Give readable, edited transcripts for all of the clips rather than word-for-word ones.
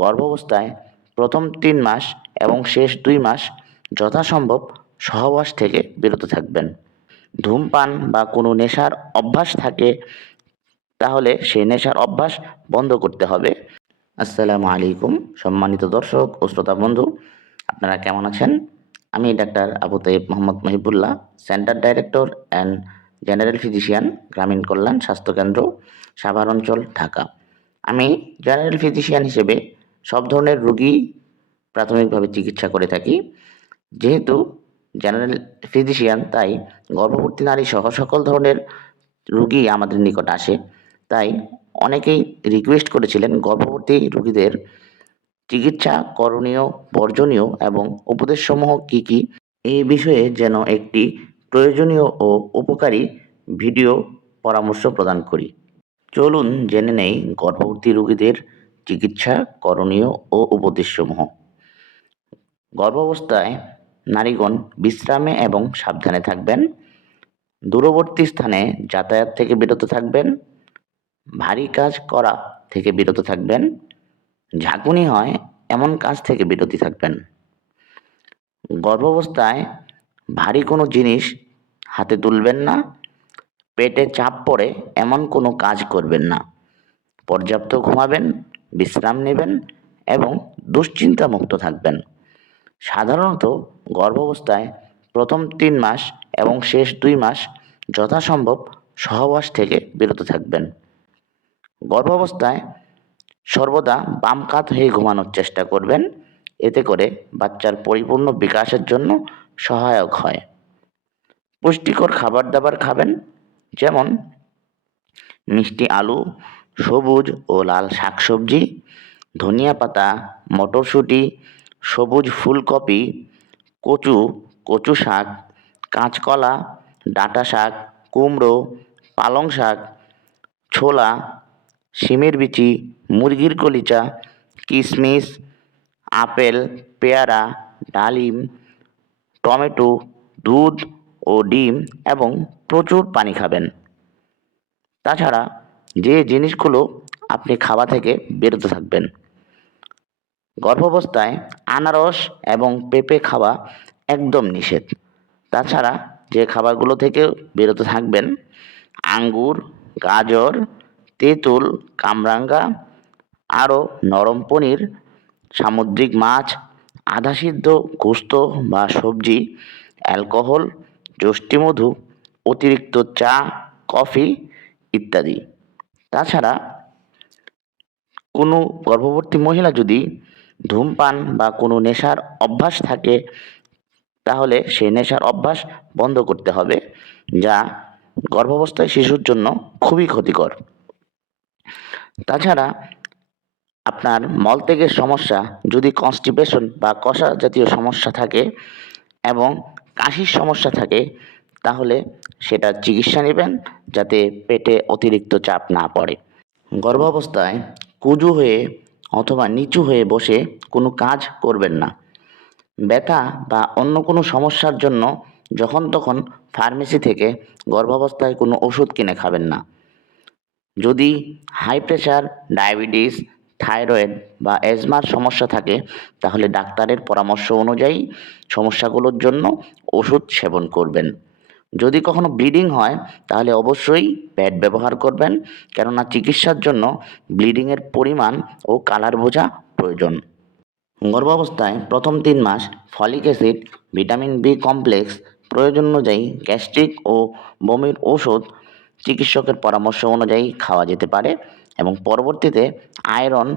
গর্ভাবস্থায় প্রথম 3 মাস এবং শেষ 2 মাস যথাসম্ভব সহবাস থেকে বিরত থাকবেন। ধূমপান বা কোনো নেশার অভ্যাস থাকে তাহলে সেই নেশার অভ্যাস বন্ধ করতে হবে। আসসালামু আলাইকুম সম্মানিত দর্শক ও শ্রোতা বন্ধু, আপনারা কেমন আছেন? আমি doctor Abu Taib Mohammad Mohibullah, centre director and general physician, Grameen Kalyan স্বাস্থ্যকেন্দ্র, সাভার অঞ্চল, ঢাকা। আমি জেনারেল ফিজিশিয়ান হিসেবে সব ধরনের রোগী প্রাথমিকভাবে চিকিৎসা করে থাকি। যেহেতু জেনারেল ফিজিশিয়ান, তাই গর্ভবতী নারী সহ সকল ধরনের রোগী আমাদের নিকট আসে। তাই অনেকেই রিকোয়েস্ট করেছিলেন গর্ভবতী রোগীদের চিকিৎসা করণীয়, বর্জনীয় এবং উপদেশসমূহ কী কী, এই বিষয়ে যেন একটি প্রয়োজনীয় ও উপকারী ভিডিও পরামর্শ প্রদান করি। চলুন জেনে নেই গর্ভবতী রোগীদের চিকিৎসা করণীয় ও উপদেশসমূহ। গর্ভাবস্থায় নারীগণ বিশ্রামে এবং সাবধানে থাকবেন। দূরবর্তী স্থানে যাতায়াত থেকে বিরত থাকবেন। ভারী কাজ করা থেকে বিরত থাকবেন। ঝাঁকুনি হয় এমন কাজ থেকে বিরত থাকবেন। গর্ভাবস্থায় ভারী কোনো জিনিস হাতে তুলবেন না। পেটে চাপ পড়ে এমন কোনো কাজ করবেন না। পর্যাপ্ত ঘুমাবেন, বিশ্রাম নেবেন এবং দুশ্চিন্তামুক্ত থাকবেন। সাধারণত গর্ভাবস্থায় প্রথম 3 মাস এবং শেষ 2 মাস যথাসম্ভব সহবাস থেকে বিরত থাকবেন। গর্ভাবস্থায় সর্বদা বাম কাত হয়ে ঘুমানোর চেষ্টা করবেন। এতে করে বাচ্চার পরিপূর্ণ বিকাশের জন্য সহায়ক হয়। পুষ্টিকর খাবার দাবার খাবেন, যেমন মিষ্টি আলু, সবুজ ও লাল শাকসবজি, ধনিয়া পাতা, মটরশুঁটি, সবুজ ফুলকপি, কচু, কচু শাক, কাঁচকলা, ডাঁটা শাক, কুমড়ো, পালং শাক, ছোলা, শিমের বিচি, মুরগির কলিজা, কিশমিশ, আপেল, পেয়ারা, ডালিম, টমেটো, দুধ ও ডিম এবং প্রচুর পানি খাবেন। তাছাড়া যে জিনিসগুলো আপনি খাওয়া থেকে বিরত থাকবেন: গর্ভাবস্থায় আনারস এবং পেঁপে খাওয়া একদম নিষেধ। তাছাড়া যে খাবারগুলো থেকে বিরত থাকবেন: আঙ্গুর, গাজর, তেঁতুল, কামরাঙ্গা, আরও নরম পনির, সামুদ্রিক মাছ, আধা সিদ্ধ গোস্ত বা সবজি, অ্যালকোহল, যষ্টিমধু, অতিরিক্ত চা, কফি ইত্যাদি। তাছাড়া কোনো গর্ভবতী মহিলা যদি ধূমপান বা কোনো নেশার অভ্যাস থাকে তাহলে সেই নেশার অভ্যাস বন্ধ করতে হবে, যা গর্ভাবস্থায় শিশুর জন্য খুবই ক্ষতিকর। তাছাড়া আপনার মলত্যাগের সমস্যা, যদি কনস্টিপেশন বা কষা জাতীয় সমস্যা থাকে এবং কাশির সমস্যা থাকে, তাহলে সেটার চিকিৎসা নেবেন যাতে পেটে অতিরিক্ত চাপ না পড়ে। গর্ভাবস্থায় কুঁজু হয়ে অথবা নিচু হয়ে বসে কোনো কাজ করবেন না। ব্যথা বা অন্য কোনো সমস্যার জন্য যখন তখন ফার্মেসি থেকে গর্ভাবস্থায় কোনো ওষুধ কিনে খাবেন না। যদি হাই প্রেশার, ডায়াবেটিস, থাইরয়েড বা অ্যাজমার সমস্যা থাকে তাহলে ডাক্তারের পরামর্শ অনুযায়ী সমস্যাগুলোর জন্য ওষুধ সেবন করবেন। যদি কখনো ব্লিডিং হয় তাহলে অবশ্যই প্যাড ব্যবহার করবেন, কেননা চিকিৎসার জন্য ব্লিডিংয়ের পরিমাণ ও কালার বোঝা প্রয়োজন। গর্ভাবস্থায় প্রথম 3 মাস folic acid, vitamin B complex, প্রয়োজন অনুযায়ী গ্যাস্ট্রিক ও বমির ওষুধ চিকিৎসকের পরামর্শ অনুযায়ী খাওয়া যেতে পারে এবং পরবর্তীতে আয়রন,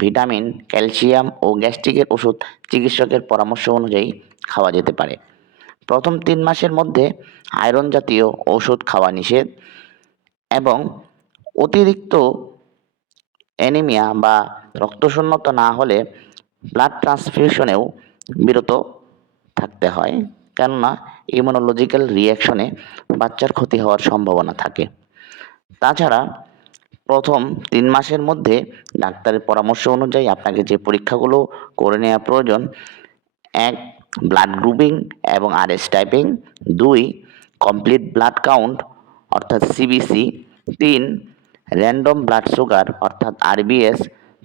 ভিটামিন, ক্যালসিয়াম ও গ্যাস্ট্রিকের ওষুধ চিকিৎসকের পরামর্শ অনুযায়ী খাওয়া যেতে পারে। প্রথম 3 মাসের মধ্যে আয়রন জাতীয় ওষুধ খাওয়া নিষেধ এবং অতিরিক্ত অ্যানিমিয়া বা রক্তশূন্যতা না হলে ব্লাড ট্রান্সফিউশনেও বিরত থাকতে হয়, কেননা ইমিউনোলজিক্যাল রিঅ্যাকশনে বাচ্চার ক্ষতি হওয়ার সম্ভাবনা থাকে। তাছাড়া প্রথম 3 মাসের মধ্যে ডাক্তারের পরামর্শ অনুযায়ী আপনাকে যে পরীক্ষাগুলো করে নেওয়া প্রয়োজন: 1. ব্লাড গ্রুপিং এবং RS typing, 2. Complete blood count অর্থাৎ সিবিসি, 3. র্যান্ডম ব্লাড সুগার অর্থাৎ RBS,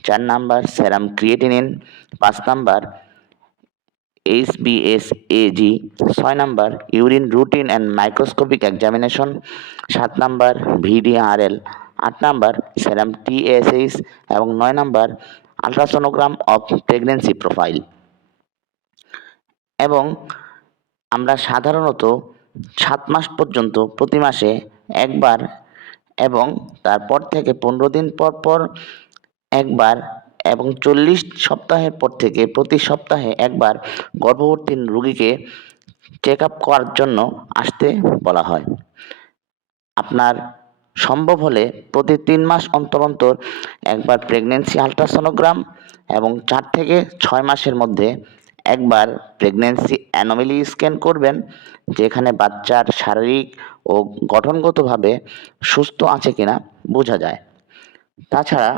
4 number serum creatinine, 5 number HbSAg, 6 number urine routine and microscopic examination, 7 number VDRL, 8 number serum TSH এবং 9 number ultrasonogram of pregnancy profile. এবং আমরা সাধারণত 7 মাস পর্যন্ত প্রতি মাসে একবার এবং তারপর থেকে 15 দিন পর পর একবার এবং 40 সপ্তাহের পর থেকে প্রতি সপ্তাহে একবার গর্ভবতী রোগীকে চেক আপ করার জন্য আসতে বলা হয়। আপনার সম্ভব হলে প্রতি 3 মাস অন্তর অন্তর একবার প্রেগন্যান্সি আলট্রাসোনোগ্রাম এবং 4 থেকে 6 মাসের মধ্যে একবার প্রেগন্যান্সি অ্যানোমালি স্ক্যান করবেন, যেখানে বাচ্চার শারীরিক ও গঠনগতভাবে সুস্থ আছে কিনা বোঝা যায়। তাছাড়া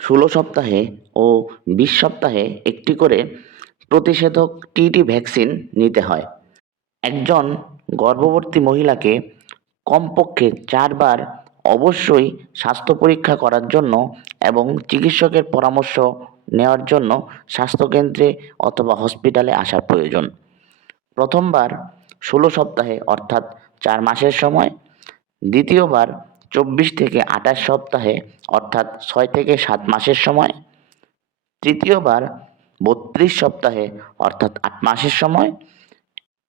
16 সপ্তাহে ও 20 সপ্তাহে একটি করে প্রতিষেধক টিটি ভ্যাকসিন নিতে হয়। একজন গর্ভবতী মহিলাকে কমপক্ষে 4 বার অবশ্যই স্বাস্থ্য পরীক্ষা করার জন্য এবং চিকিৎসকের পরামর্শ নেওয়ার জন্য স্বাস্থ্যকেন্দ্রে অথবা হসপিটালে আসা প্রয়োজন। প্রথমবার 16 সপ্তাহে অর্থাৎ 4 মাসের সময়, দ্বিতীয়বার 24 থেকে 28 সপ্তাহে অর্থাৎ 6 থেকে 7 মাসের সময়, তৃতীয়বার 32 সপ্তাহে অর্থাৎ 8 মাসের সময়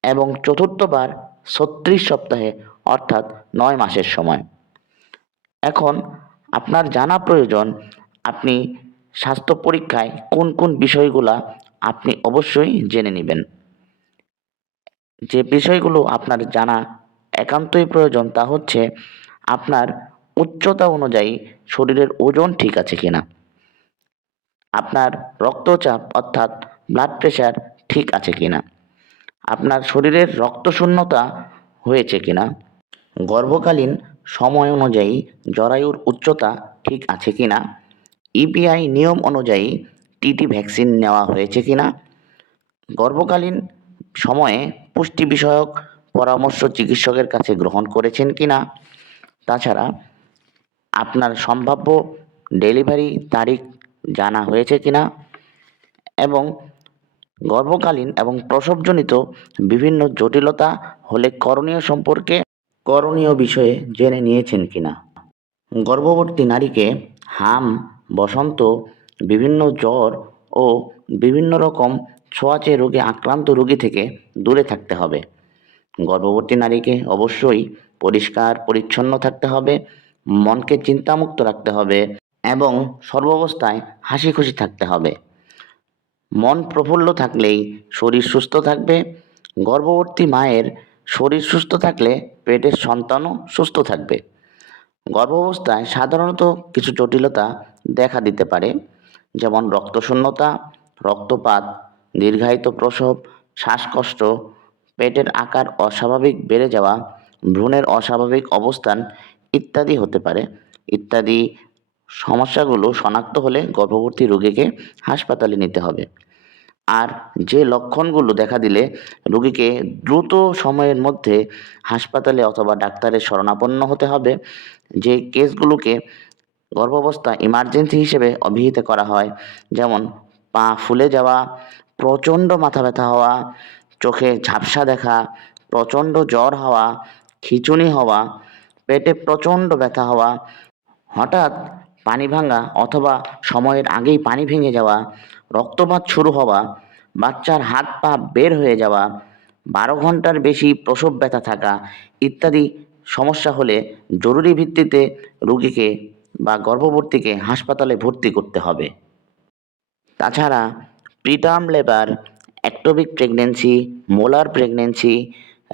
এবং চতুর্থবার 36 সপ্তাহে অর্থাৎ 9 মাসের সময়। এখন আপনার জানা প্রয়োজন আপনি স্বাস্থ্য পরীক্ষায় কোন কোন বিষয়গুলা আপনি অবশ্যই জেনে নেবেন। যে বিষয়গুলো আপনার জানা একান্তই প্রয়োজন তা হচ্ছে আপনার উচ্চতা অনুযায়ী শরীরের ওজন ঠিক আছে কিনা, আপনার রক্তচাপ অর্থাৎ ব্লাড প্রেশার ঠিক আছে কিনা, আপনার শরীরের রক্তশূন্যতা হয়েছে কিনা, গর্ভকালীন সময় অনুযায়ী জরায়ুর উচ্চতা ঠিক আছে কিনা, ইপিআই নিয়ম অনুযায়ী টিটি ভ্যাকসিন নেওয়া হয়েছে কিনা, গর্ভকালীন সময়ে পুষ্টি বিষয়ক পরামর্শ চিকিৎসকের কাছে গ্রহণ করেছেন কিনা, তাছাড়া আপনার সম্ভাব্য ডেলিভারি তারিখ জানা হয়েছে কিনা এবং গর্ভকালীন এবং প্রসবজনিত বিভিন্ন জটিলতা হলে করণীয় বিষয়ে জেনে নিয়েছেন কিনা। গর্ভবতী নারীকে হাম, বসন্ত, বিভিন্ন জ্বর ও বিভিন্ন রকম ছোঁয়াচে রোগে আক্রান্ত রোগী থেকে দূরে থাকতে হবে। গর্ভবতী নারীকে অবশ্যই পরিষ্কার পরিচ্ছন্ন থাকতে হবে, মনকে চিন্তামুক্ত রাখতে হবে এবং সর্বাবস্থায় হাসি খুশি থাকতে হবে। মন প্রফুল্ল থাকলেই শরীর সুস্থ থাকবে। গর্ভবতী মায়ের শরীর সুস্থ থাকলে পেটের সন্তানও সুস্থ থাকবে। গর্ভাবস্থায় সাধারণত কিছু জটিলতা দেখা দিতে পারে, যেমন রক্তশূন্যতা, রক্তপাত, দীর্ঘায়িত প্রসব, শ্বাসকষ্ট, পেটের আকার অস্বাভাবিক বেড়ে যাওয়া, ভ্রূণের অস্বাভাবিক অবস্থান ইত্যাদি হতে পারে। ইত্যাদি সমস্যাগুলো শনাক্ত হলে গর্ভবতী রোগীকে হাসপাতালে নিতে হবে। আর যে লক্ষণগুলো দেখা দিলে রোগীকে দ্রুত সময়ের মধ্যে হাসপাতালে অথবা ডাক্তারের শরণাপন্ন হতে হবে, যে কেসগুলোকে গর্ভাবস্থা ইমার্জেন্সি হিসেবে অভিহিত করা হয়, যেমন পা ফুলে যাওয়া, প্রচণ্ড মাথা ব্যথা হওয়া, চোখে ঝাপসা দেখা, প্রচণ্ড জ্বর হওয়া, খিঁচুনি হওয়া, পেটে প্রচণ্ড ব্যথা হওয়া, হঠাৎ পানি ভাঙা অথবা সময়ের আগেই পানি ভেঙে যাওয়া, রক্তপাত শুরু হওয়া, বাচ্চার হাত পা বের হয়ে যাওয়া, 12 ঘন্টার বেশি প্রসব ব্যথা থাকা ইত্যাদি সমস্যা হলে জরুরি ভিত্তিতে রোগীকে বা গর্ভবতীকে হাসপাতালে ভর্তি করতে হবে। তাছাড়া preterm labour, ectopic pregnancy, molar pregnancy,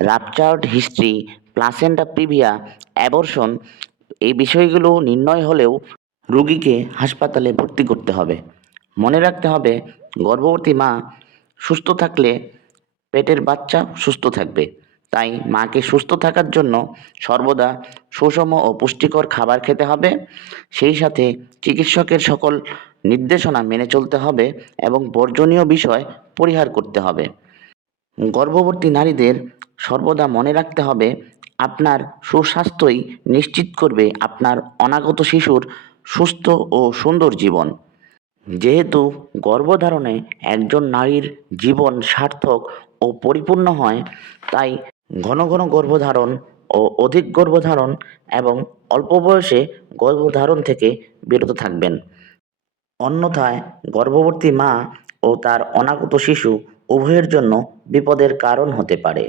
ruptured history, placenta previa, abortion এই বিষয়গুলো নির্ণয় হলেও রোগীকে হাসপাতালে ভর্তি করতে হবে। মনে রাখতে হবে গর্ভবতী মা সুস্থ থাকলে পেটের বাচ্চা সুস্থ থাকবে। তাই মাকে সুস্থ থাকার জন্য সর্বদা সুষম ও পুষ্টিকর খাবার খেতে হবে, সেই সাথে চিকিৎসকের সকল নির্দেশনা মেনে চলতে হবে এবং বর্জনীয় বিষয় পরিহার করতে হবে। গর্ভবতী নারীদের সর্বদা মনে রাখতে হবে আপনার সুস্বাস্থ্যই নিশ্চিত করবে আপনার অনাগত শিশুর সুস্থ ও সুন্দর জীবন। যেহেতু গর্ভধারণে একজন নারীর জীবন সার্থক ও পরিপূর্ণ হয়, তাই ঘন ঘন গর্ভধারণ ও অধিক গর্ভধারণ এবং অল্প বয়সে গর্ভধারণ থেকে বিরত থাকবেন। অন্যথায় গর্ভবতী মা ও তার অনাগত শিশু উভয়ের জন্য বিপদের কারণ হতে পারে।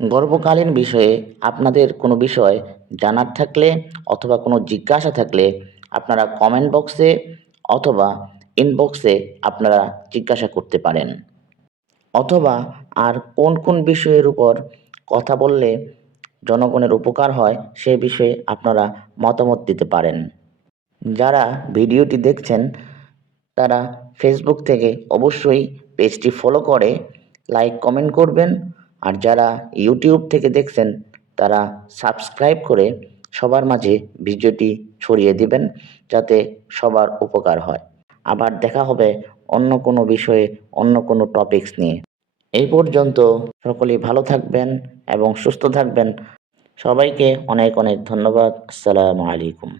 গর্ভকালীন বিষয়ে আপনাদের কোনো বিষয় জানার থাকলে অথবা কোনো জিজ্ঞাসা থাকলে আপনারা কমেন্ট বক্সে অথবা ইনবক্সে আপনারা জিজ্ঞাসা করতে পারেন, অথবা আর কোন কোন বিষয়ের উপর কথা বললে জনগণের উপকার হয় সে বিষয়ে আপনারা মতামত দিতে পারেন। যারা ভিডিওটি দেখছেন তারা ফেসবুক থেকে অবশ্যই পেজটি ফলো করে লাইক কমেন্ট করবেন, আর যারা ইউটিউব থেকে দেখছেন তারা সাবস্ক্রাইব করে সবার মাঝে ভিডিওটি ছড়িয়ে দিবেন যাতে সবার উপকার হয়। আবার দেখা হবে অন্য কোনো বিষয়ে, অন্য কোনো টপিকস নিয়ে। এই পর্যন্ত সকলেই ভালো থাকবেন এবং সুস্থ থাকবেন। সবাইকে অনেক অনেক ধন্যবাদ। আসসালামু আলাইকুম।